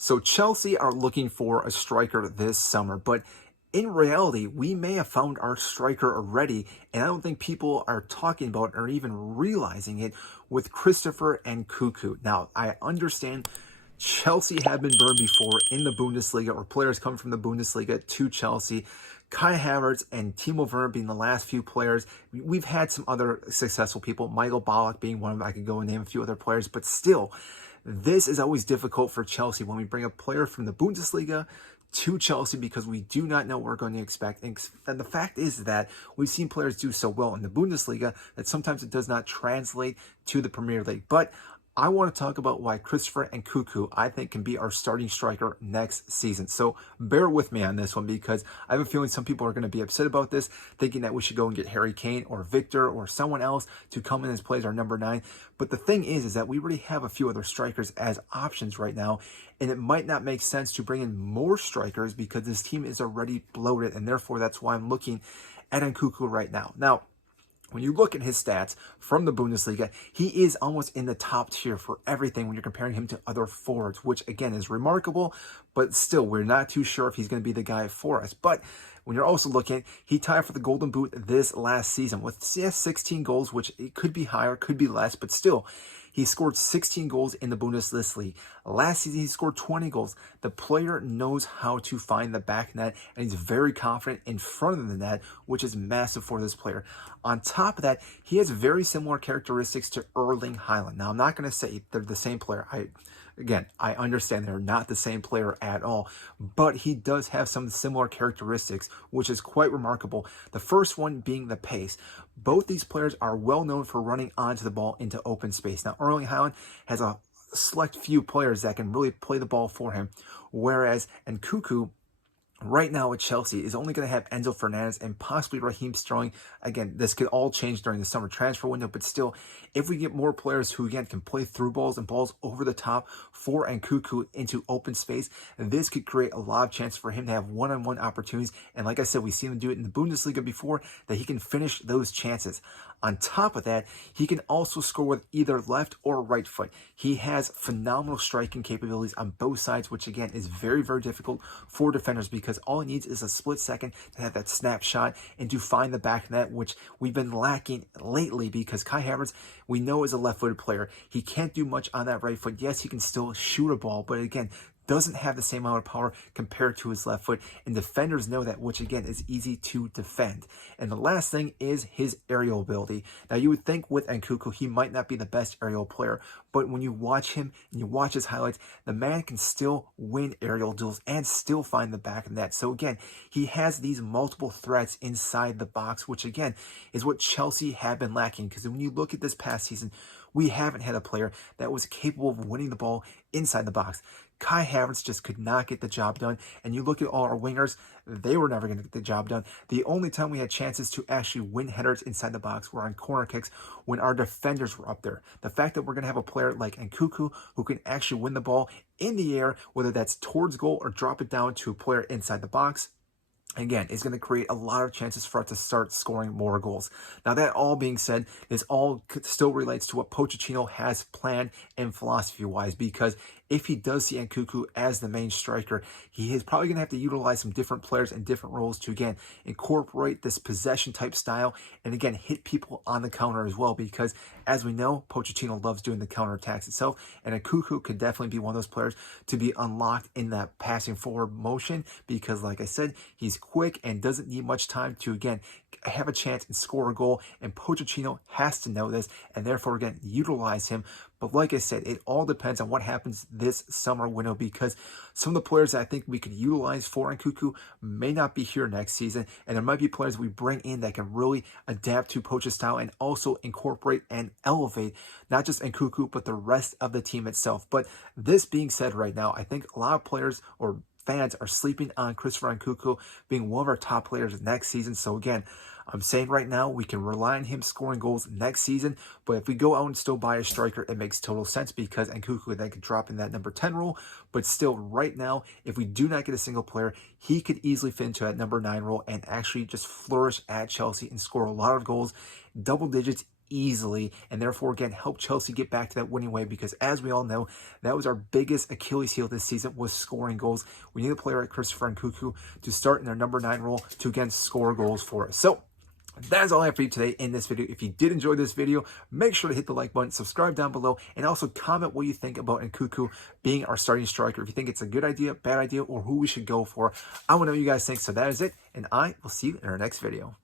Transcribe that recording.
So Chelsea are looking for a striker this summer, but in reality, we may have found our striker already, and I don't think people are talking about or even realizing it with Christopher and Cuckoo. Now, I understand Chelsea have been burned before in the Bundesliga, or players come from the Bundesliga to Chelsea. Kai Havertz and Timo Werner being the last few players. We've had some other successful people, Michael Ballack being one of them. I could go and name a few other players, but still, this is always difficult for Chelsea when we bring a player from the Bundesliga to Chelsea because we do not know what we're going to expect. And the fact is that we've seen players do so well in the Bundesliga that sometimes it does not translate to the Premier League. But I want to talk about why Christopher and Cuckoo, I think, can be our starting striker next season. So bear with me on this one because I have a feeling some people are going to be upset about this, thinking that we should go and get Harry Kane or Victor or someone else to come in as play as our number 9. But the thing is that we already have a few other strikers as options right now, and it might not make sense to bring in more strikers because this team is already bloated, and therefore that's why I'm looking at Nkunku right now. Now, when you look at his stats from the Bundesliga, he is almost in the top tier for everything when you're comparing him to other forwards, which again is remarkable, but still we're not too sure if he's going to be the guy for us. But when you're also looking, he tied for the Golden Boot this last season with 16 goals, which it could be higher, could be less, but still, he scored 16 goals in the Bundesliga. Last season, he scored 20 goals. The player knows how to find the back net, and he's very confident in front of the net, which is massive for this player. On top of that, he has very similar characteristics to Erling Haaland. Now, I'm not going to say they're the same player. Again, I understand they're not the same player at all, but he does have some similar characteristics, which is quite remarkable. The first one being the pace. Both these players are well known for running onto the ball into open space. Now, Erling Haaland has a select few players that can really play the ball for him, whereas Nkunku right now at Chelsea is only going to have Enzo Fernandez and possibly Raheem Sterling. Again, this could all change during the summer transfer window, but still, if we get more players who, again, can play through balls and balls over the top for Nkunku into open space, this could create a lot of chance for him to have one-on-one opportunities. And like I said, we've seen him do it in the Bundesliga before, that he can finish those chances. On top of that, he can also score with either left or right foot. He has phenomenal striking capabilities on both sides, which again is very, very difficult for defenders because all he needs is a split second to have that snapshot and to find the back net, which we've been lacking lately because Kai Havertz, we know, is a left-footed player. He can't do much on that right foot. Yes, he can still shoot a ball, but again, doesn't have the same amount of power compared to his left foot, and defenders know that, which again is easy to defend. And the last thing is his aerial ability. Now, you would think with Nkunku, he might not be the best aerial player, but when you watch him and you watch his highlights, the man can still win aerial duels and still find the back of the net. So again, he has these multiple threats inside the box, which again is what Chelsea have been lacking. Because when you look at this past season, we haven't had a player that was capable of winning the ball inside the box. Kai Havertz just could not get the job done. And you look at all our wingers, they were never going to get the job done. The only time we had chances to actually win headers inside the box were on corner kicks when our defenders were up there. The fact that we're going to have a player like Nkunku who can actually win the ball in the air, whether that's towards goal or drop it down to a player inside the box, again, is going to create a lot of chances for us to start scoring more goals. Now, that all being said, this all still relates to what Pochettino has planned and philosophy-wise, because if he does see Nkunku as the main striker, he is probably going to have to utilize some different players and different roles to, again, incorporate this possession-type style and, again, hit people on the counter as well, because, as we know, Pochettino loves doing the counterattacks itself, and Nkunku could definitely be one of those players to be unlocked in that passing forward motion, because, like I said, he's quick and doesn't need much time to, again, have a chance and score a goal, and Pochettino has to know this, and therefore, again, utilize him. But like I said, it all depends on what happens this summer window, because some of the players that I think we could utilize for Nkunku may not be here next season, and there might be players we bring in that can really adapt to Poch's style and also incorporate and elevate not just Nkunku, but the rest of the team itself. But this being said right now, I think a lot of players or fans are sleeping on Christopher Nkunku being one of our top players next season. So again, I'm saying right now we can rely on him scoring goals next season, but if we go out and still buy a striker, it makes total sense because Nkunku then could drop in that number 10 role. But still, right now, if we do not get a single player, he could easily fit into that number 9 role and actually just flourish at Chelsea and score a lot of goals, double digits, easily, and therefore, again, help Chelsea get back to that winning way, because as we all know, that was our biggest Achilles heel this season, was scoring goals. We need a player like Christopher Nkunku to start in their number 9 role to, again, score goals for us. So, that is all I have for you today in this video. If you did enjoy this video, make sure to hit the like button, subscribe down below, and also comment what you think about Nkunku being our starting striker. If you think it's a good idea, bad idea, or who we should go for, I want to know what you guys think. So that is it, and I will see you in our next video.